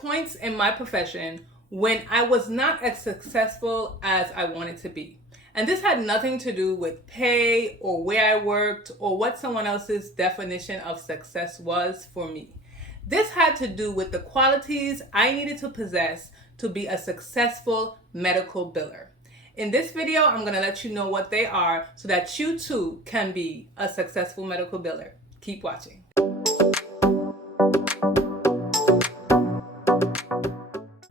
points in my profession when I was not as successful as I wanted to be. And this had nothing to do with pay or where I worked or what someone else's definition of success was for me. This had to do with the qualities I needed to possess to be a successful medical biller. In this video, I'm going to let you know what they are so that you too can be a successful medical biller. Keep watching.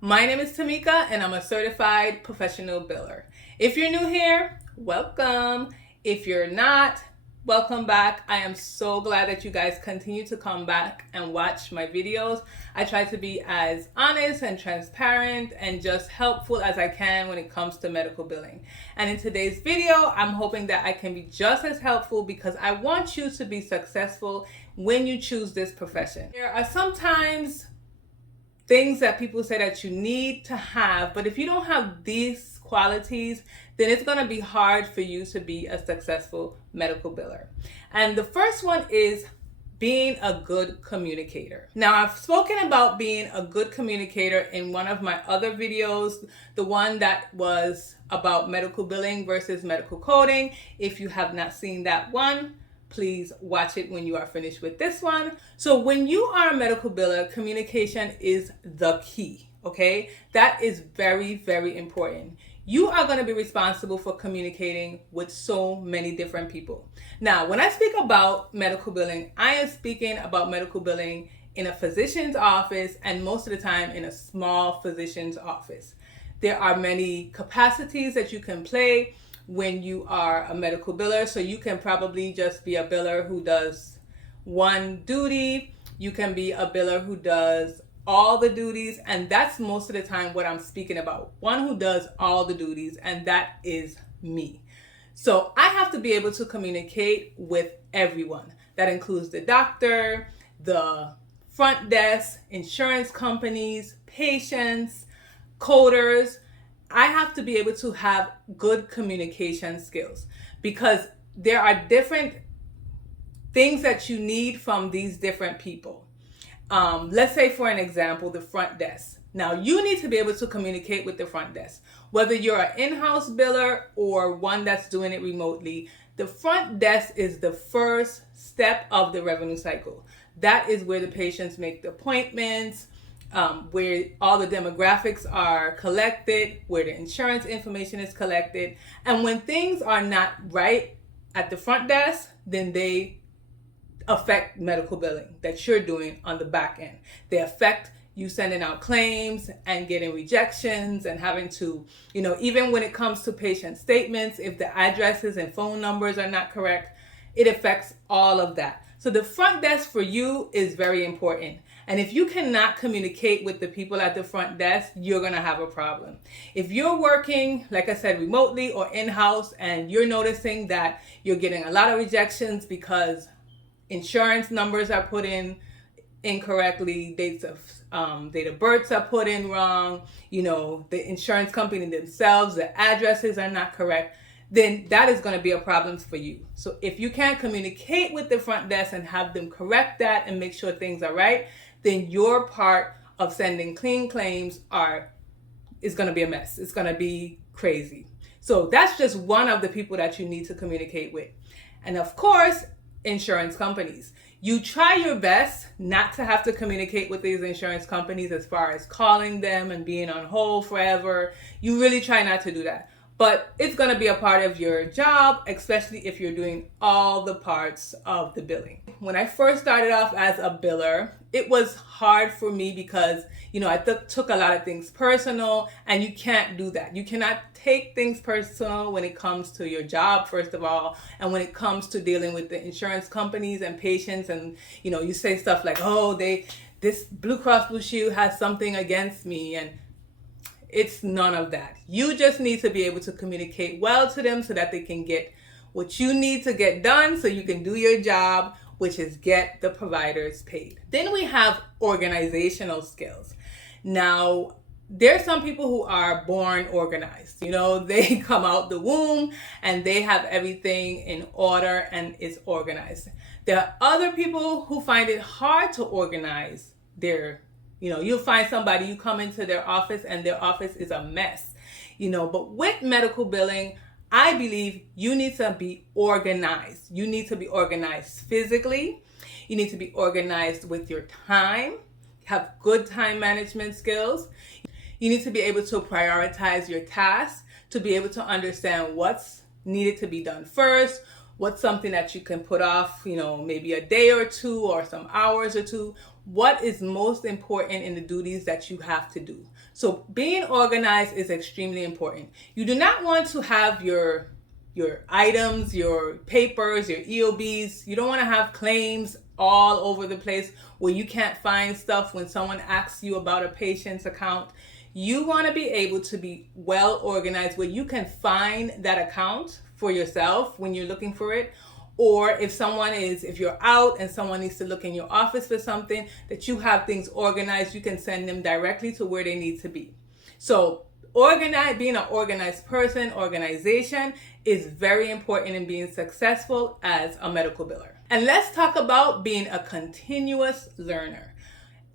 My name is Tamika and I'm a certified professional biller. If you're new here, welcome. If you're not, welcome back. I am so glad that you guys continue to come back and watch my videos. I try to be as honest and transparent and just helpful as I can when it comes to medical billing. And in today's video, I'm hoping that I can be just as helpful because I want you to be successful when you choose this profession. There are sometimes things that people say that you need to have, but if you don't have these qualities, then it's going to be hard for you to be a successful medical biller. And the first one is being a good communicator. Now, I've spoken about being a good communicator in one of my other videos, the one that was about medical billing versus medical coding. If you have not seen that one, please watch it when you are finished with this one. So when you are a medical biller, communication is the key, okay? That is very, very important. You are going to be responsible for communicating with so many different people. Now, when I speak about medical billing, I am speaking about medical billing in a physician's office and most of the time in a small physician's office. There are many capacities that you can play when you are a medical biller. So you can probably just be a biller who does one duty. You can be a biller who does all the duties. And that's most of the time what I'm speaking about. One who does all the duties, and that is me. So I have to be able to communicate with everyone. That includes the doctor, the front desk, insurance companies, patients, coders. I have to be able to have good communication skills because there are different things that you need from these different people. Let's say, for an example, the front desk. Now, you need to be able to communicate with the front desk. Whether you're an in-house biller or one that's doing it remotely, the front desk is the first step of the revenue cycle. That is where the patients make the appointments, where all the demographics are collected, where the insurance information is collected. And when things are not right at the front desk, then they affect medical billing that you're doing on the back end. They affect you sending out claims and getting rejections and having to, even when it comes to patient statements, if the addresses and phone numbers are not correct, it affects all of that. So the front desk for you is very important. And if you cannot communicate with the people at the front desk, you're going to have a problem. If you're working, like I said, remotely or in-house, and you're noticing that you're getting a lot of rejections because insurance numbers are put in incorrectly, dates of date of births are put in wrong, the insurance company themselves, the addresses are not correct, then that is going to be a problem for you. So if you can't communicate with the front desk and have them correct that and make sure things are right, then your part of sending clean claims is going to be a mess. It's going to be crazy. So that's just one of the people that you need to communicate with. And of course, insurance companies. You try your best not to have to communicate with these insurance companies as far as calling them and being on hold forever. You really try not to do that. But it's going to be a part of your job, especially if you're doing all the parts of the billing. When I first started off as a biller, it was hard for me because, I took a lot of things personal, and you can't do that. You cannot take things personal when it comes to your job, first of all, and when it comes to dealing with the insurance companies and patients, and, you say stuff like, oh, this Blue Cross Blue Shield has something against me, and it's none of that. You just need to be able to communicate well to them so that they can get what you need to get done so you can do your job, which is get the providers paid. Then we have organizational skills. Now, there's some people who are born organized. They come out the womb and they have everything in order and it's organized. There are other people who find it hard to organize their You know, you'll find somebody, you come into their office and their office is a mess, you know. But with medical billing, I believe you need to be organized. You need to be organized physically. You need to be organized with your time, have good time management skills. You need to be able to prioritize your tasks, to be able to understand what's needed to be done first, what's something that you can put off, you know, maybe a day or two or some hours or two. What is most important in the duties that you have to do? So being organized is extremely important. You do not want to have your items, your papers, your EOBs. You don't want to have claims all over the place where you can't find stuff when someone asks you about a patient's account. You want to be able to be well organized where you can find that account for yourself when you're looking for it. Or if you're out and someone needs to look in your office for something, that you have things organized, you can send them directly to where they need to be. So being an organized person, organization is very important in being successful as a medical biller. And let's talk about being a continuous learner.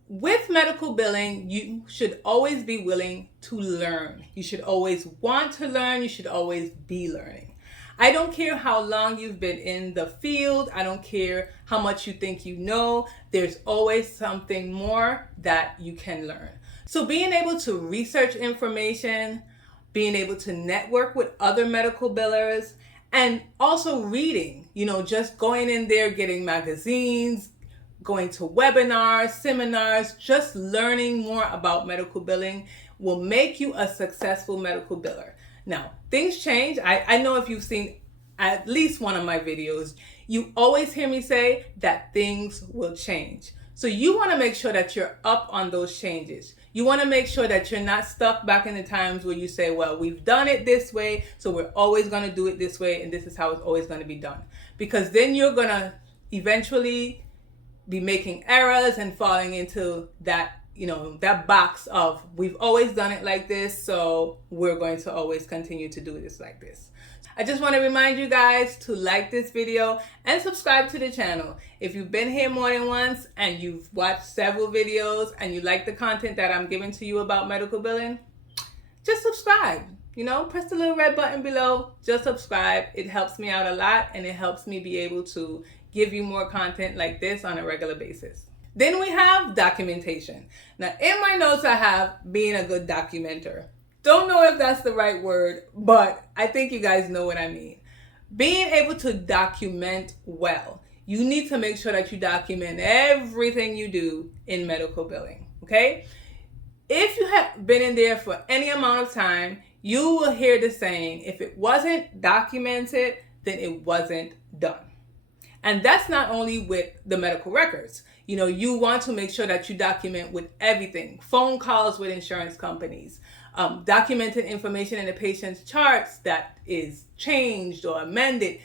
With medical billing, you should always be willing to learn. You should always want to learn. You should always be learning. I don't care how long you've been in the field. I don't care how much you think you know. There's always something more that you can learn. So being able to research information, being able to network with other medical billers, and also reading, you know, just going in there, getting magazines, going to webinars, seminars, just learning more about medical billing will make you a successful medical biller. Now, things change. I know if you've seen at least one of my videos, you always hear me say that things will change. So you want to make sure that you're up on those changes. You want to make sure that you're not stuck back in the times where you say, well, we've done it this way, so we're always going to do it this way, and this is how it's always going to be done. Because then you're going to eventually be making errors and falling into that, you know, that box of we've always done it like this, so we're going to always continue to do this like this. I just want to remind you guys to like this video and subscribe to the channel. If you've been here more than once and you've watched several videos and you like the content that I'm giving to you about medical billing, just subscribe. You know, press the little red button below, just subscribe. It helps me out a lot and it helps me be able to give you more content like this on a regular basis. Then we have documentation. Now in my notes I have being a good documenter. Don't know if that's the right word, but I think you guys know what I mean. Being able to document well. You need to make sure that you document everything you do in medical billing, okay? If you have been in there for any amount of time, you will hear the saying, if it wasn't documented, then it wasn't done. And that's not only with the medical records. You know, you want to make sure that you document with everything. Phone calls with insurance companies, documented information in the patient's charts that is changed or amended.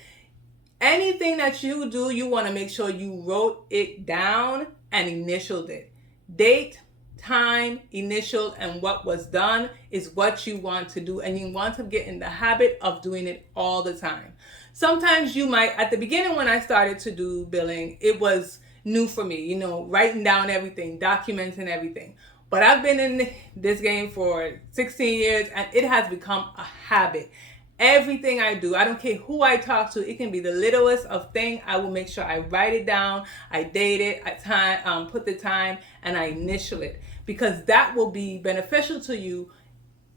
Anything that you do, you want to make sure you wrote it down and initialed it. Date, time, initial, and what was done is what you want to do, and you want to get in the habit of doing it all the time. Sometimes you might, at the beginning when I started to do billing, it was new for me, you know, writing down everything, documenting everything. But I've been in this game for 16 years and it has become a habit. Everything I do, I don't care who I talk to, it can be the littlest of thing, I will make sure I write it down, I date it, I put the time, and I initial it. Because that will be beneficial to you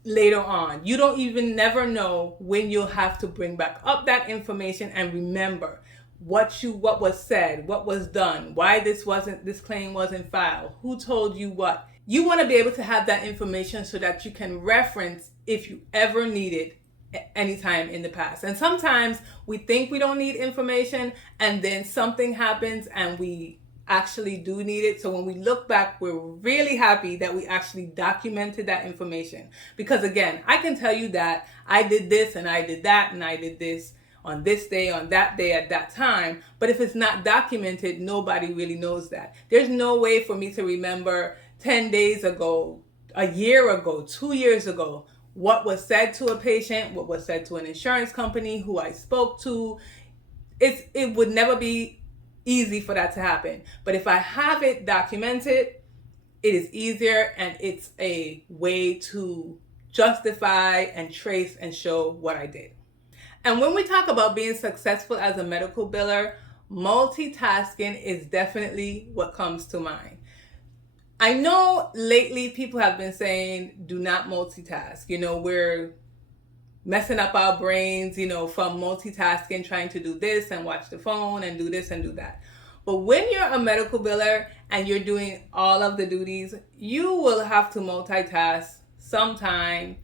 later on. You don't even never know when you'll have to bring back up that information and remember what was said, what was done, why this claim wasn't filed, who told you what. You want to be able to have that information so that you can reference if you ever need it anytime in the past. And sometimes we think we don't need information and then something happens and we actually do need it. So when we look back, we're really happy that we actually documented that information. Because again, I can tell you that I did this and I did that and I did this on this day, on that day, at that time. But if it's not documented, nobody really knows that. There's no way for me to remember 10 days ago, a year ago, 2 years ago, what was said to a patient, what was said to an insurance company, who I spoke to. It would never be easy for that to happen. But if I have it documented, it is easier, and it's a way to justify and trace and show what I did. And when we talk about being successful as a medical biller, multitasking is definitely what comes to mind. I know lately people have been saying, do not multitask. We're messing up our brains, from multitasking, trying to do this and watch the phone and do this and do that. But when you're a medical biller and you're doing all of the duties, you will have to multitask sometime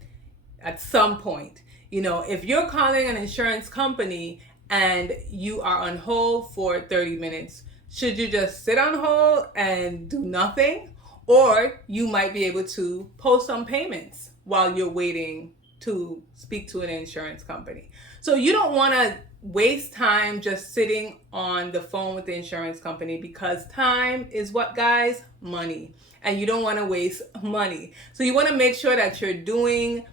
at some point. If you're calling an insurance company and you are on hold for 30 minutes, should you just sit on hold and do nothing? Or you might be able to post some payments while you're waiting to speak to an insurance company. So you don't want to waste time just sitting on the phone with the insurance company, because time is what, guys? Money. And you don't want to waste money. So you want to make sure that you're doing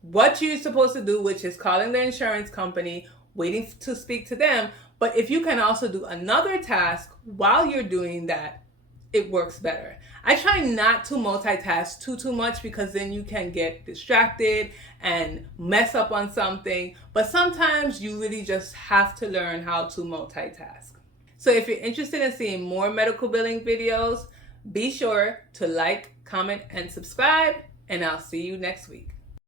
what you're supposed to do, which is calling the insurance company, waiting to speak to them. But if you can also do another task while you're doing that, it works better. I try not to multitask too much, because then you can get distracted and mess up on something. But sometimes you really just have to learn how to multitask. So if you're interested in seeing more medical billing videos, be sure to like, comment, and subscribe, and I'll see you next week.